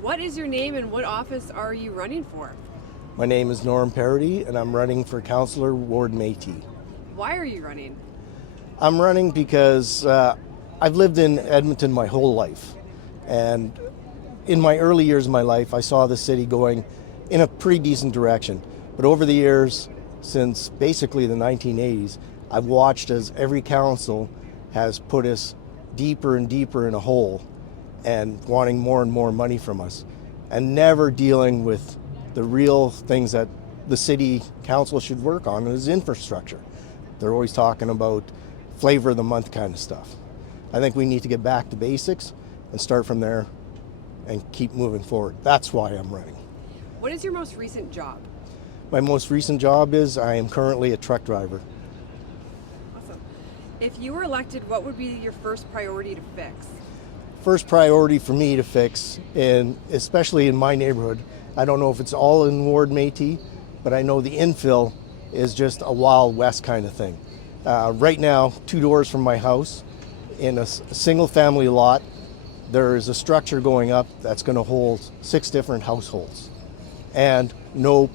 What is your name and what office are you running for? My name is Norm Parady, and I'm running for Councillor Ward Métis. Why are you running? I'm running because I've lived in Edmonton my whole life, and in my early years of my life, I saw the city going in a pretty decent direction. But over the years, since basically the 1980s, I've watched as every council has put us deeper and deeper in a hole and wanting more and more money from us, and never dealing with the real things that the city council should work on is infrastructure. They're always talking about flavor of the month kind of stuff. I think we need to get back to basics and start from there and keep moving forward. That's why I'm running. What is your most recent job? My most recent job is I am currently a truck driver. Awesome. If you were elected, what would be your first priority to fix? First priority for me to fix, and especially in my neighborhood, I don't know if it's all in Ward Métis, but I know the infill is just a Wild West kind of thing. Right now, 2 doors from my house, in a single family lot, there is a structure going up that's going to hold 6 different households and no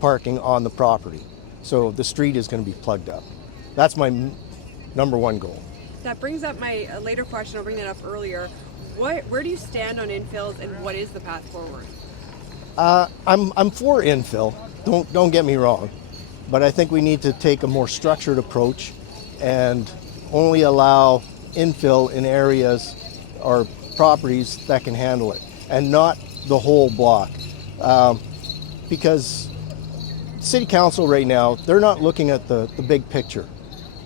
parking on the property. So the street is going to be plugged up. That's my number one goal. That brings up my later question. I'll bring that up earlier. Where do you stand on infills, and what is the path forward? I'm for infill. Don't get me wrong, but I think we need to take a more structured approach and only allow infill in areas or properties that can handle it, and not the whole block. Because City Council right now, they're not looking at the big picture.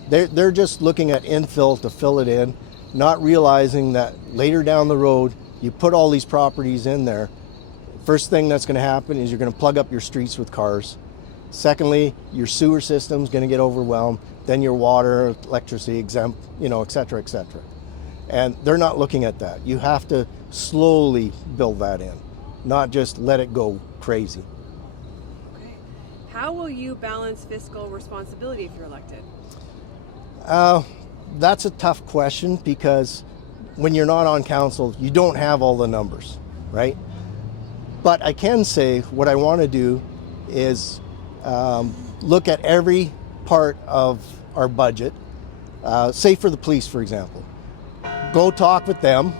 They're just looking at infill to fill it in, not realizing that later down the road, you put all these properties in there. First thing that's going to happen is you're going to plug up your streets with cars. Secondly, your sewer system's going to get overwhelmed. Then your water, electricity, et cetera, et cetera. And they're not looking at that. You have to slowly build that in, not just let it go crazy. Okay. How will you balance fiscal responsibility if you're elected? That's a tough question, because when you're not on council, you don't have all the numbers, right? But I can say what I want to do is look at every part of our budget, say for the police, for example. Go talk with them,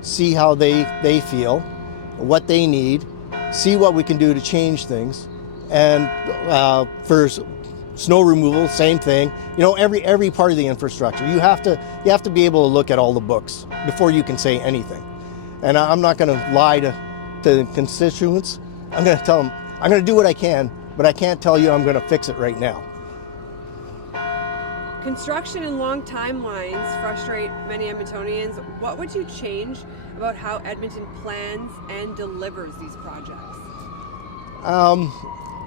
see how they feel, what they need, see what we can do to change things. And for snow removal, same thing. Every part of the infrastructure, you have to be able to look at all the books before you can say anything. And I'm not going to lie to the constituents. I'm going to tell them I'm going to do what I can, but I can't tell you I'm going to fix it right now. Construction and long timelines frustrate many Edmontonians. What would you change about how Edmonton plans and delivers these projects?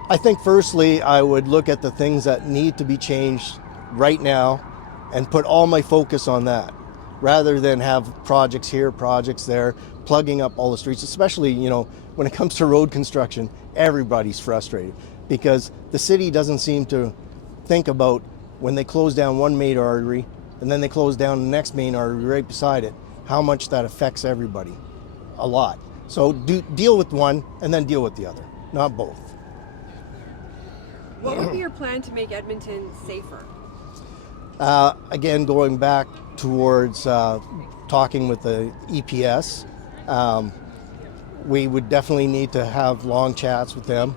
I think firstly, I would look at the things that need to be changed right now and put all my focus on that, rather than have projects here, projects there, plugging up all the streets. Especially, when it comes to road construction, everybody's frustrated because the city doesn't seem to think about when they close down one main artery and then they close down the next main artery right beside it, how much that affects everybody. A lot. So deal with one and then deal with the other, not both. What would be your plan to make Edmonton safer? Again, going back towards talking with the EPS, we would definitely need to have long chats with them.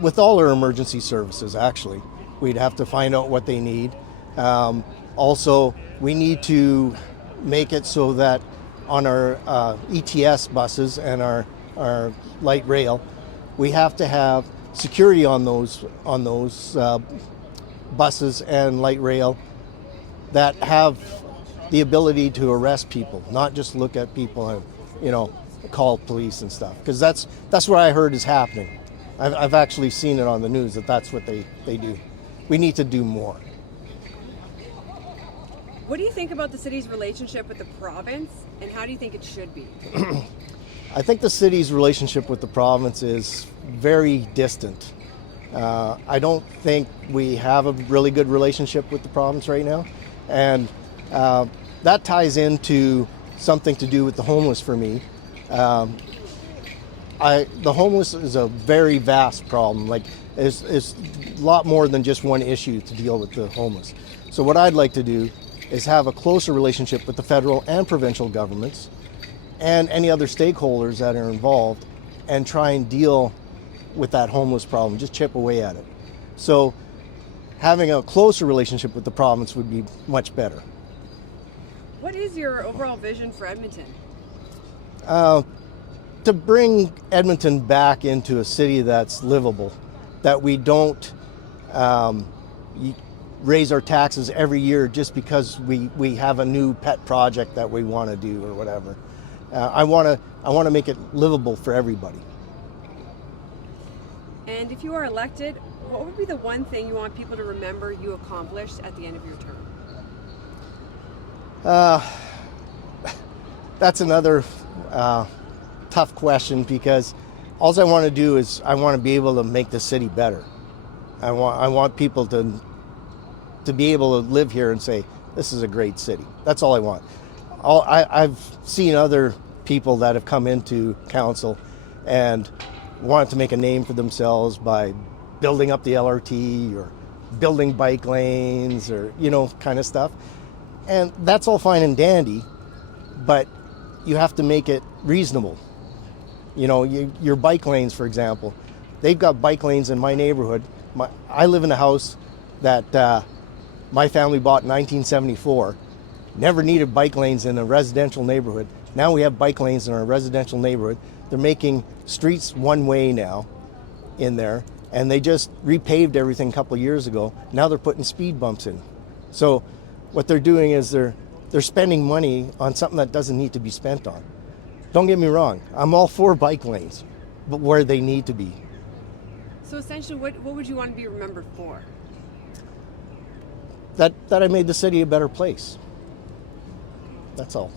With all our emergency services, actually. We'd have to find out what they need. Also, we need to make it so that on our ETS buses and our light rail, we have to have security on those buses and light rail that have the ability to arrest people, not just look at people and call police and stuff. Because that's what I heard is happening. I've actually seen it on the news that's what they do. We need to do more. What do you think about the city's relationship with the province, and how do you think it should be? I think the city's relationship with the province is very distant. I don't think we have a really good relationship with the province right now, and that ties into something to do with the homeless for me. the homeless is a very vast problem. Like, it's a lot more than just one issue to deal with the homeless. So what I'd like to do is have a closer relationship with the federal and provincial governments and any other stakeholders that are involved, and try and deal with that homeless problem, just chip away at it. So having a closer relationship with the province would be much better. What is your overall vision for Edmonton? To bring Edmonton back into a city that's livable, that we don't raise our taxes every year just because we have a new pet project that we want to do or whatever. I want to make it livable for everybody. And if you are elected, what would be the one thing you want people to remember you accomplished at the end of your term? That's another tough question, because all I want to do is I want to be able to make the city better. I want people to be able to live here and say, this is a great city. That's all I want. I've seen other people that have come into council and wanted to make a name for themselves by building up the LRT or building bike lanes or, kind of stuff. And that's all fine and dandy, but you have to make it reasonable. Your bike lanes, for example, they've got bike lanes in my neighborhood. I live in a house that my family bought in 1974. Never needed bike lanes in a residential neighborhood. Now we have bike lanes in our residential neighborhood. They're making streets one way now in there, and they just repaved everything a couple of years ago. Now they're putting speed bumps in. So what they're doing is they're spending money on something that doesn't need to be spent on. Don't get me wrong, I'm all for bike lanes, but where they need to be. So essentially, what would you want to be remembered for? That I made the city a better place. That's all.